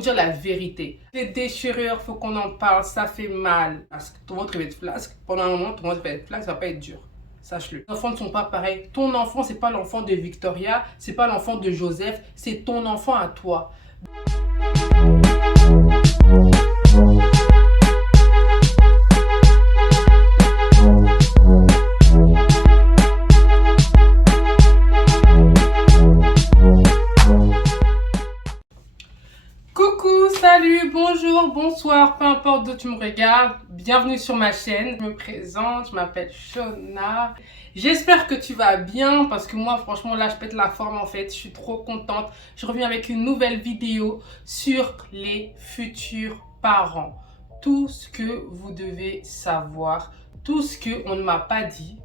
vous dire la vérité. Les déchirures, faut qu'on en parle, ça fait mal. Parce que ton ventre va être flasque. Pendant un moment, ton ventre va être flasque, ça va pas être dur. Sache-le. Les enfants ne sont pas pareils. Ton enfant, c'est pas l'enfant de Victoria, c'est pas l'enfant de Joseph, c'est ton enfant à toi. Salut, bonjour, bonsoir, peu importe d'où tu me regardes, bienvenue sur ma chaîne. Je me présente, je m'appelle Shona. J'espère que tu vas bien parce que moi franchement là je pète la forme en fait, je suis trop contente. Je reviens avec une nouvelle vidéo sur les futurs parents. Tout ce que vous devez savoir, tout ce qu'on ne m'a pas dit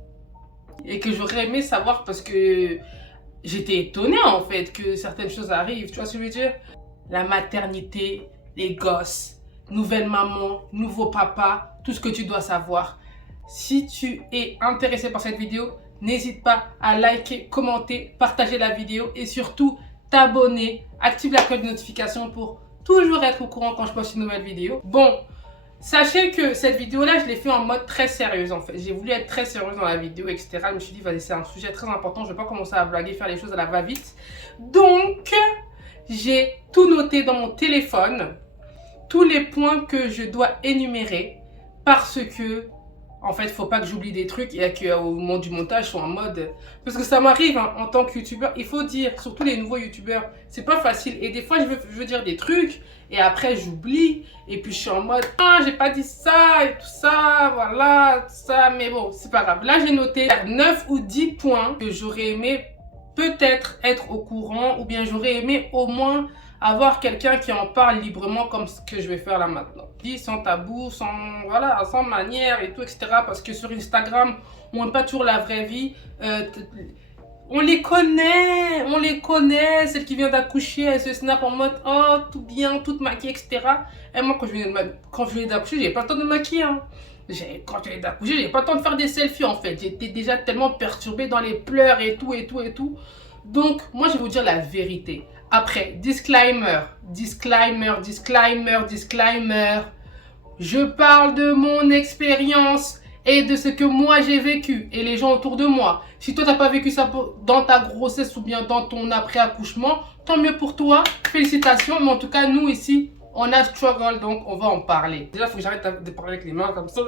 et que j'aurais aimé savoir parce que j'étais étonnée en fait que certaines choses arrivent, tu vois ce que je veux dire? La maternité, les gosses, nouvelle maman, nouveau papa, tout ce que tu dois savoir. Si tu es intéressé par cette vidéo, n'hésite pas à liker, commenter, partager la vidéo et surtout t'abonner, active la cloche de notification pour toujours être au courant quand je poste une nouvelle vidéo. Bon, sachez que cette vidéo-là, je l'ai fait en mode très sérieuse en fait. J'ai voulu être très sérieuse dans la vidéo, etc. Je me suis dit, vas-y, c'est un sujet très important, je ne vais pas commencer à blaguer, faire les choses à la va-vite. Donc, j'ai tout noté dans mon téléphone, tous les points que je dois énumérer parce que, en fait, il ne faut pas que j'oublie des trucs et qu'au moment du montage, je sois en mode... Parce que ça m'arrive hein, en tant que youtubeur, il faut dire, surtout les nouveaux youtubeurs, c'est pas facile. Et des fois, je veux dire des trucs et après, j'oublie. Et puis, je suis en mode, ah, j'ai pas dit ça et tout ça, voilà, tout ça. Mais bon, c'est pas grave. Là, j'ai noté 9 ou 10 points que j'aurais aimé peut-être être au courant ou bien j'aurais aimé au moins avoir quelqu'un qui en parle librement comme ce que je vais faire là maintenant. Sans tabou, sans manière et tout, etc. Parce que sur Instagram, on n'aime pas toujours la vraie vie. On les connaît, celle qui vient d'accoucher, elle se snap en mode oh tout bien, toute maquillée, etc. Et moi quand je venais d'accoucher, j'avais pas le temps de me maquiller. Hein. Quand je venais d'accoucher, j'avais pas le temps de faire des selfies en fait. J'étais déjà tellement perturbée dans les pleurs et tout. Donc moi je vais vous dire la vérité. Après, disclaimer. Je parle de mon expérience et de ce que moi j'ai vécu et les gens autour de moi. Si toi t'as pas vécu ça dans ta grossesse ou bien dans ton après-accouchement, tant mieux pour toi, félicitations. Mais en tout cas, nous ici, on a struggle, donc on va en parler. Déjà, il faut que j'arrête de parler avec les mains comme ça.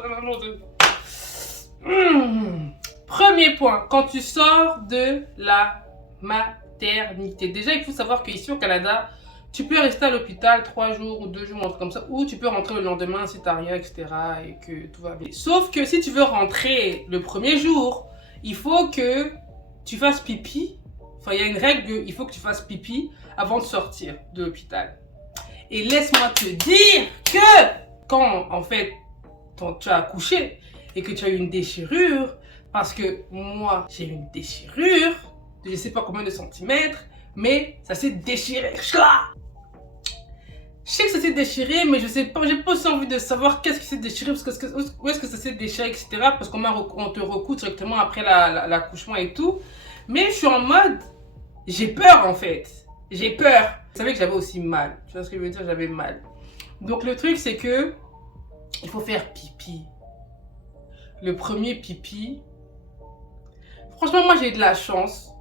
Premier point, quand tu sors de la maternité. Déjà, il faut savoir qu'ici au Canada, tu peux rester à l'hôpital 3 jours ou 2 jours, un truc comme ça, ou tu peux rentrer le lendemain si t'as rien, etc. et que tout va bien. Sauf que si tu veux rentrer le premier jour, il faut que tu fasses pipi. Enfin, il y a une règle, il faut que tu fasses pipi avant de sortir de l'hôpital. Et laisse-moi te dire que quand, en fait, tu as accouché et que tu as eu une déchirure, parce que moi, j'ai eu une déchirure, je sais pas combien de centimètres, mais ça s'est déchiré. Je sais que ça s'est déchiré, mais je sais pas, j'ai pas aussi envie de savoir qu'est-ce qui s'est déchiré, parce que où est-ce que ça s'est déchiré, etc. Parce qu'on te recoue directement après l'accouchement et tout. Mais je suis en mode, j'ai peur en fait. J'ai peur. Je savais que j'avais aussi mal. Tu vois ce que je veux dire? J'avais mal. Donc le truc, c'est que il faut faire pipi. Le premier pipi. Franchement, moi j'ai eu de la chance.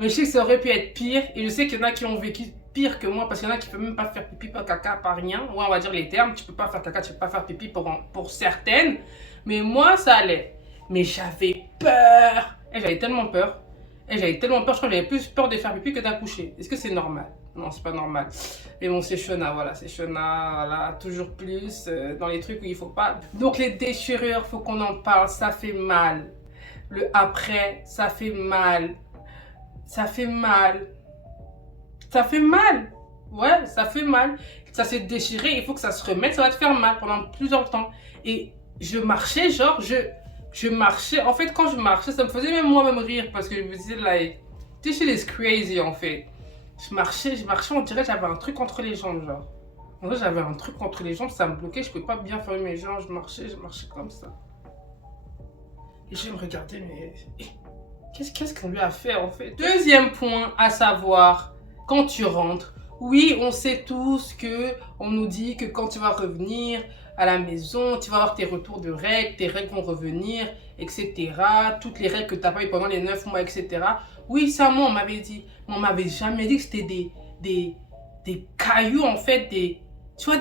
Mais je sais que ça aurait pu être pire. Et je sais qu'il y en a qui ont vécu pire que moi. Parce qu'il y en a qui ne peuvent même pas faire pipi, pas caca, pas rien. Ouais, on va dire les termes. Tu peux pas faire caca, tu peux pas faire pipi pour certaines. Mais moi, ça allait. Mais j'avais peur. Et j'avais tellement peur. Je crois que j'avais plus peur de faire pipi que d'accoucher. Est-ce que c'est normal? Non, c'est pas normal. Mais bon, c'est Shona, voilà. C'est Shona, voilà. Toujours plus dans les trucs où il faut pas. Donc les déchirures, faut qu'on en parle. Ça fait mal. Le après, ça fait mal. Ça fait mal. Ça fait mal. Ouais, ça fait mal. Ça s'est déchiré, il faut que ça se remette. Ça va te faire mal pendant plusieurs temps. Et je marchais, genre, je marchais. En fait, quand je marchais, ça me faisait même moi-même rire. Parce que je me disais, like, this shit is crazy, en fait. Je marchais, on dirait que j'avais un truc entre les jambes, genre. En vrai, j'avais un truc entre les jambes, ça me bloquait. Je ne pouvais pas bien fermer mes jambes. Je marchais comme ça. Et je me regardais, mais... Qu'est-ce qu'on lui a fait en fait? Deuxième point à savoir, quand tu rentres, Oui, on sait tous que on nous dit que quand tu vas revenir à la maison, tu vas avoir tes retours de règles, tes règles vont revenir, etc. Toutes les règles que tu n'as pas eues pendant les 9 mois, etc. Oui, ça, moi, on m'avait dit. Mais on m'avait jamais dit que c'était des cailloux, en fait, tu vois,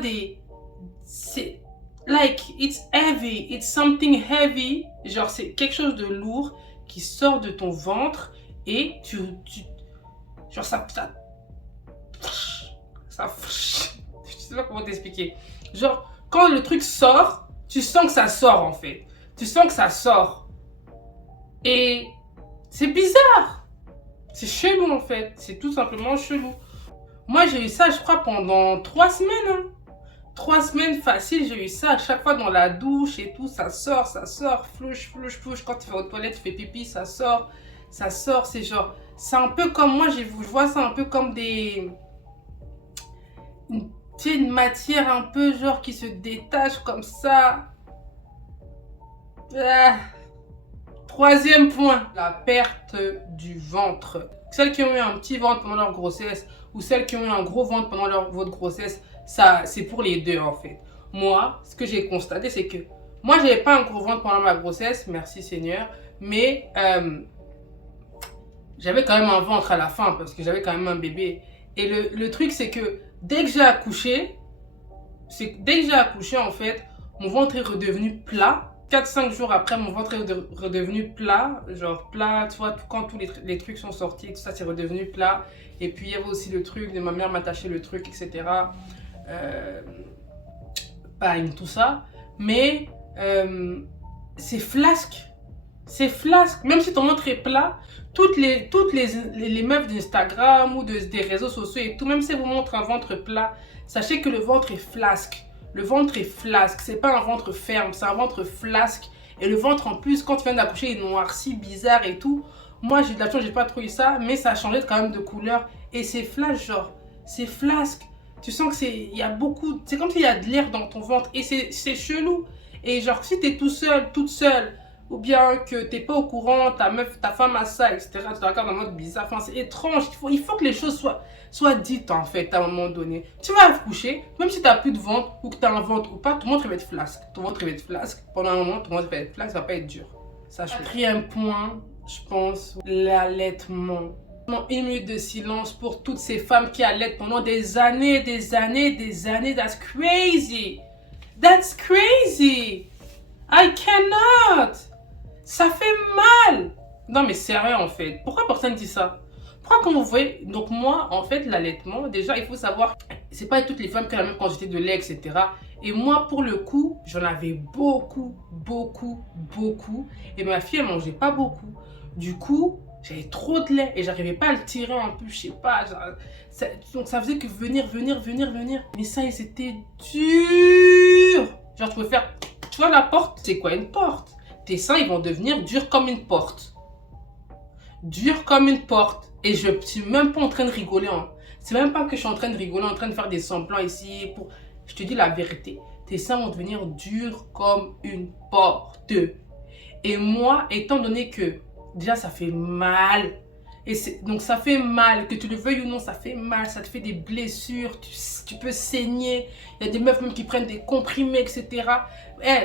c'est, like, it's heavy, it's something heavy. Genre, c'est quelque chose de lourd qui sort de ton ventre et genre, je sais pas comment t'expliquer. Genre, quand le truc sort, tu sens que ça sort en fait. Tu sens que ça sort. Et c'est bizarre. C'est chelou en fait. C'est tout simplement chelou. Moi, j'ai eu ça, je crois, pendant 3 semaines. Hein. 3 semaines facile, j'ai eu ça à chaque fois dans la douche et tout. Ça sort, flouche, flouche, flouche. Quand tu vas aux toilettes, tu fais pipi, ça sort. Ça sort, c'est genre... C'est un peu comme moi, je vois ça un peu comme une matière un peu genre qui se détache comme ça. Ah. Troisième point, la perte du ventre. Celles qui ont eu un petit ventre pendant leur grossesse ou celles qui ont eu un gros ventre pendant votre grossesse, ça c'est pour les deux en fait. Moi, ce que j'ai constaté, c'est que moi, j'avais pas un gros ventre pendant ma grossesse, merci Seigneur, mais j'avais quand même un ventre à la fin parce que j'avais quand même un bébé. Et le truc, c'est que dès que j'ai accouché, en fait, mon ventre est redevenu plat. 4-5 jours après, mon ventre est redevenu plat. Genre plat, tu vois, quand tous les trucs sont sortis, tout ça, c'est redevenu plat. Et puis, il y avait aussi le truc de ma mère m'attachait le truc, etc. Bang, tout ça. Mais c'est flasque. C'est flasque. Même si ton ventre est plat, toutes les meufs d'Instagram ou des réseaux sociaux et tout, même si elles vous montrent un ventre plat, sachez que le ventre est flasque. Le ventre est flasque. C'est pas un ventre ferme, c'est un ventre flasque. Et le ventre, en plus, quand tu viens d'accoucher, il noircit, bizarre et tout. Moi, j'ai de la chance, j'ai pas trop eu ça, mais ça a changé quand même de couleur. Et c'est flasque, genre. C'est flasque. Tu sens que il y a beaucoup. C'est comme s'il y a de l'air dans ton ventre. Et c'est chelou. Et genre, si t'es tout seul, toute seule, ou bien que t'es pas au courant, ta femme a ça, etc. Tu te regardes en mode bizarre. Enfin, c'est étrange. Il faut que les choses soient dites en fait à un moment donné. Tu vas coucher, même si t'as plus de ventre ou que t'as un ventre ou pas, ton ventre va être flasque. Ton ventre va être flasque. Pendant un moment, ton ventre va être flasque, ça va pas être dur. Quatrième point, je pense, l'allaitement. 1 minute de silence pour toutes ces femmes qui allaitent pendant des années, des années, des années. That's crazy. That's crazy. I cannot. Ça fait mal. Non mais sérieux en fait. Pourquoi personne dit ça? Pourquoi quand vous voyez... Donc moi, en fait, l'allaitement, déjà, il faut savoir, c'est pas toutes les femmes qui ont la même quantité de lait, etc. Et moi, pour le coup, j'en avais beaucoup, beaucoup, beaucoup. Et ma fille, elle mangeait pas beaucoup. Du coup, j'avais trop de lait et j'arrivais pas à le tirer un peu, je sais pas. Donc ça faisait que venir. Mais ça, c'était dur. Genre, tu peux faire... Tu vois la porte? C'est quoi une porte? Tes seins, ils vont devenir durs comme une porte. Dur comme une porte. Et je suis même pas en train de rigoler. Hein. C'est même pas que je suis en train de rigoler, en train de faire des semblants ici. Je te dis la vérité. Tes seins vont devenir durs comme une porte. Et moi, étant donné que déjà ça fait mal. Donc ça fait mal, que tu le veuilles ou non, ça fait mal, ça te fait des blessures, tu peux saigner. Il y a des meufs même qui prennent des comprimés, etc.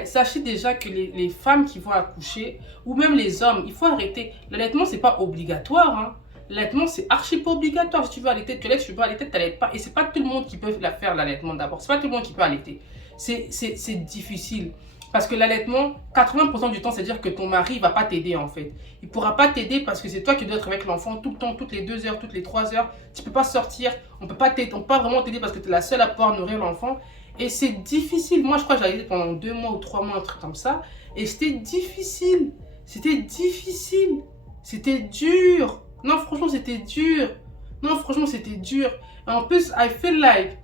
Sachez déjà que les femmes qui vont accoucher, ou même les hommes, il faut arrêter. L'allaitement, c'est pas obligatoire. Hein. L'allaitement, c'est archi pas obligatoire. Si tu veux allaiter, tu allaites, si tu veux pas allaiter, tu n'allaites pas. Et c'est pas tout le monde qui peut faire l'allaitement d'abord. C'est pas tout le monde qui peut allaiter. C'est difficile. Parce que l'allaitement, 80% du temps, c'est dire que ton mari ne va pas t'aider en fait. Il ne pourra pas t'aider parce que c'est toi qui dois être avec l'enfant tout le temps, toutes les 2 heures, toutes les 3 heures. Tu ne peux pas sortir, on ne peut pas vraiment t'aider parce que tu es la seule à pouvoir nourrir l'enfant. Et c'est difficile. Moi, je crois que j'ai allaité pendant 2 mois ou 3 mois, un truc comme ça. Et c'était difficile. C'était difficile. C'était dur. Non, franchement, c'était dur. Non, franchement, c'était dur. Et en plus, I feel like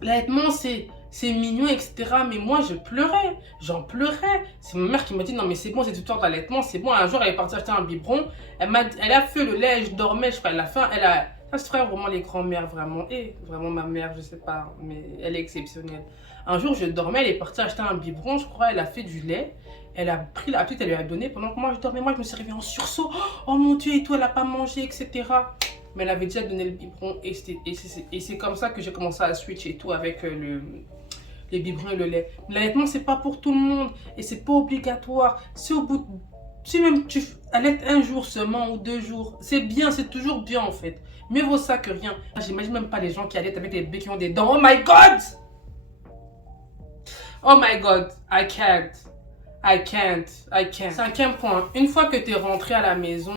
l'allaitement, c'est mignon, etc. Mais moi, je pleurais. J'en pleurais. C'est ma mère qui m'a dit, non, mais c'est bon, cette histoire d'allaitement, c'est bon. Un jour, elle est partie acheter un biberon. Elle a fait le lait, je dormais, je crois, à la fin, ça se ferait vraiment les grands-mères, vraiment. Et vraiment, ma mère, je sais pas, mais elle est exceptionnelle. Un jour, je dormais, elle est partie acheter un biberon, je crois, elle a fait du lait. Elle a pris la petite, elle lui a donné. Pendant que moi, je dormais, moi, je me suis réveillée en sursaut. Oh mon Dieu, et tout, elle a pas mangé, etc. mais elle avait déjà donné le biberon et c'est comme ça que j'ai commencé à switcher et tout avec les biberons et le lait. Mais l'allaitement, c'est pas pour tout le monde et c'est pas obligatoire. Si au bout de, si même tu allaites un jour seulement ou 2 jours, c'est bien, c'est toujours bien en fait. Mieux vaut ça que rien. J'imagine même pas les gens qui allaitent avec des bébés qui ont des dents. Oh my god! Oh my god, I can't. I can't. 5e point. Une fois que tu es rentré à la maison,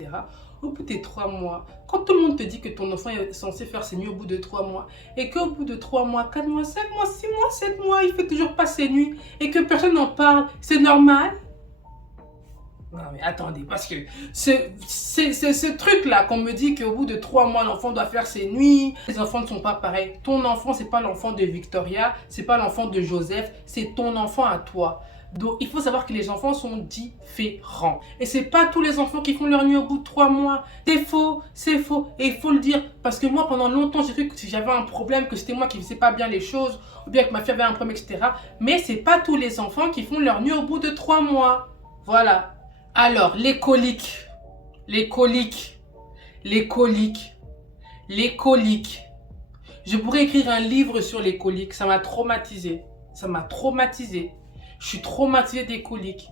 au bout des 3 mois, quand tout le monde te dit que ton enfant est censé faire ses nuits au bout de 3 mois, et qu'au bout de 3 mois, 4 mois, 5 mois, 6 mois, 7 mois, il fait toujours pas ses nuits, et que personne n'en parle, c'est normal? Non mais attendez, parce que ce truc-là qu'on me dit qu'au bout de 3 mois, l'enfant doit faire ses nuits, les enfants ne sont pas pareils. Ton enfant, c'est pas l'enfant de Victoria, c'est pas l'enfant de Joseph, c'est ton enfant à toi. Donc, il faut savoir que les enfants sont différents. Et c'est pas tous les enfants qui font leur nuit au bout de 3 mois. C'est faux, c'est faux. Et il faut le dire. Parce que moi, pendant longtemps, j'ai cru que j'avais un problème, que c'était moi qui faisais pas bien les choses, ou bien que ma fille avait un problème, etc. Mais c'est pas tous les enfants qui font leur nuit au bout de 3 mois. Voilà. Alors, les coliques. Les coliques. Les coliques. Les coliques. Je pourrais écrire un livre sur les coliques. Ça m'a traumatisée. Ça m'a traumatisée. Je suis traumatisée des coliques.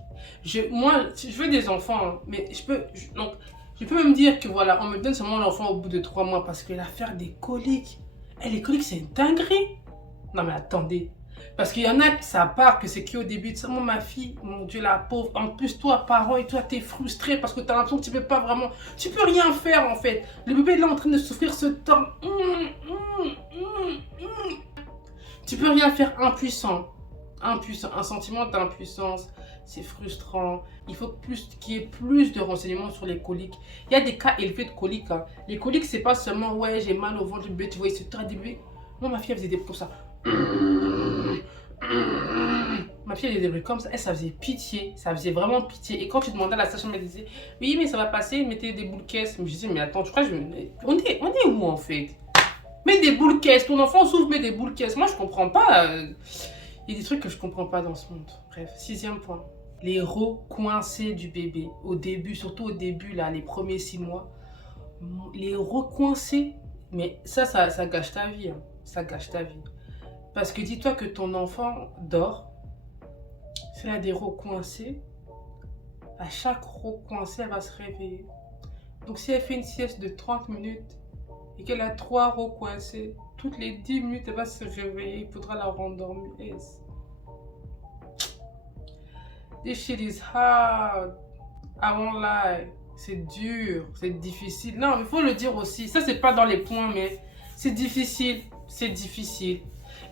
Moi, je veux des enfants, hein, mais je peux même dire que voilà, on me donne seulement l'enfant au bout de 3 mois parce que l'affaire des coliques, les coliques, c'est une dinguerie. Non mais attendez, parce qu'il y en a qui ça part que c'est qu'au début de ça. Moi, ma fille, mon Dieu, la pauvre. En plus, toi, parent, et toi, t'es frustré parce que t'as l'impression que tu peux pas vraiment, tu peux rien faire en fait. Le bébé est là en train de souffrir, se tord. Tu peux rien faire, impuissant. Un sentiment d'impuissance, c'est frustrant. Il faut qu'il y ait plus de renseignements sur les coliques. Il y a des cas élevés de coliques. Hein. Les coliques, c'est pas seulement ouais, j'ai mal au ventre du bébé, tu vois, il se tord du bébé. Moi, ma fille, elle faisait des bruits comme ça. Ma fille, elle faisait des bruits comme ça. Elle, ça faisait pitié. Ça faisait vraiment pitié. Et quand tu demandais à la station, elle me disait oui, mais ça va passer, mettez des boules caisses. Mais je disais, mais attends, je crois que on est où en fait? Mets des boules caisses. Ton enfant souffre, mets des boules caisses. Moi, je comprends pas. Il y a des trucs que je comprends pas dans ce monde. Bref, 6e point. Les recoincés du bébé. Au début, surtout au début, là, les premiers 6 mois. Les recoincés, mais ça gâche ta vie. Hein. Ça gâche ta vie. Parce que dis-toi que ton enfant dort. S'il a des recoincés, à chaque recoincé, elle va se réveiller. Donc si elle fait une sieste de 30 minutes et qu'elle a 3 recoincés, toutes les 10 minutes, elle va se réveiller. Il faudra la rendormir. This shit is hard. I won't lie. C'est dur, c'est difficile. Non, il faut le dire aussi. Ça, c'est pas dans les points, mais c'est difficile. C'est difficile.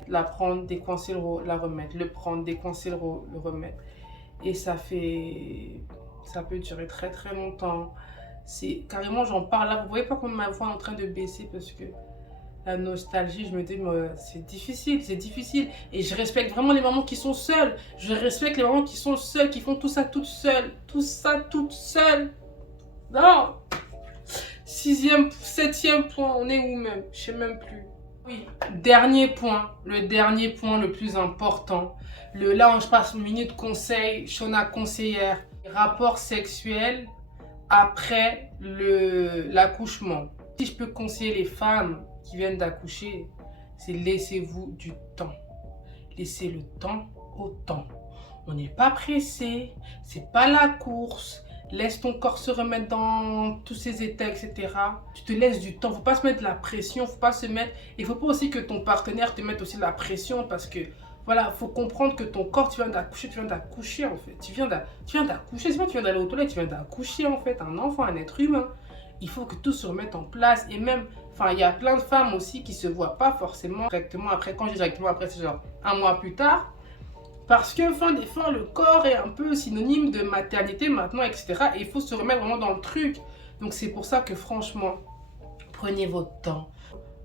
La prendre, décoincer la remettre. Le prendre, décoincer le remettre. Et ça peut durer très très longtemps. C'est carrément, j'en parle là. Vous voyez pas comme ma voix est en train de baisser parce que la nostalgie, je me dis, c'est difficile, c'est difficile. Et je respecte vraiment les mamans qui sont seules. Je respecte les mamans qui sont seules, qui font tout ça toutes seules. Tout ça toutes seules. Non. 6e, 7e point, on est où même? Je sais même plus. Oui, dernier point, le dernier point le plus important. Là, je passe une minute conseil, Shona conseillère. Rapport sexuel après l'accouchement. Si je peux conseiller les femmes qui viennent d'accoucher, c'est laissez-vous du temps. Laissez le temps au temps. On n'est pas pressé, c'est pas la course. Laisse ton corps se remettre dans tous ses états, etc. Tu te laisses du temps. Faut pas se mettre de la pression, faut pas se mettre. Il faut pas aussi que ton partenaire te mette aussi de la pression parce que voilà, faut comprendre que ton corps, tu viens d'accoucher en fait. Tu viens d'accoucher, c'est pas tu viens d'aller aux toilettes, tu viens d'accoucher en fait, un enfant, un être humain. Il faut que tout se remette en place et même, enfin, il y a plein de femmes aussi qui se voient pas forcément directement après. Quand je dis directement après, c'est genre un mois plus tard. Parce que, fin des fins, le corps est un peu synonyme de maternité maintenant, etc. Et il faut se remettre vraiment dans le truc. Donc, c'est pour ça que, franchement, prenez votre temps.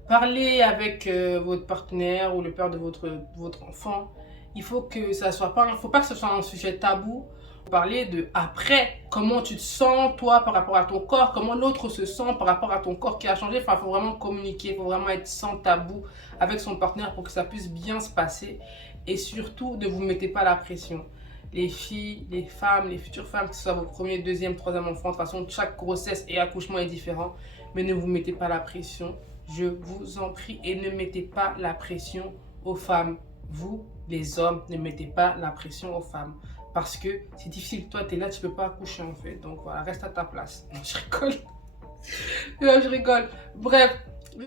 Parlez avec votre partenaire ou le père de votre enfant. Il faut que ça soit pas, faut pas que ce soit un sujet tabou. Parler de après, comment tu te sens toi par rapport à ton corps, comment l'autre se sent par rapport à ton corps qui a changé. Enfin, il faut vraiment communiquer, il faut vraiment être sans tabou avec son partenaire pour que ça puisse bien se passer. Et surtout, ne vous mettez pas la pression. Les filles, les femmes, les futures femmes, que ce soit votre premier, deuxième, troisième enfant, de toute façon, chaque grossesse et accouchement est différent. mais ne vous mettez pas la pression. Je vous en prie, et ne mettez pas la pression aux femmes. Vous, les hommes, ne mettez pas la pression aux femmes. Parce que c'est difficile. Toi, tu es là, tu peux pas accoucher en fait. Donc voilà, reste à ta place. Non, je rigole. Non, je rigole. Bref,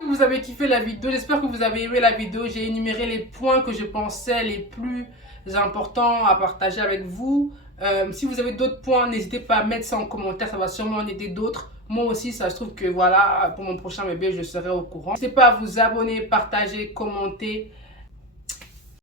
vous avez kiffé la vidéo. J'espère que vous avez aimé la vidéo. J'ai énuméré les points que je pensais les plus importants à partager avec vous. Si vous avez d'autres points, n'hésitez pas à mettre ça en commentaire. Ça va sûrement en aider d'autres. Moi aussi, ça se trouve que voilà, pour mon prochain bébé, je serai au courant. N'hésitez pas à vous abonner, partager, commenter.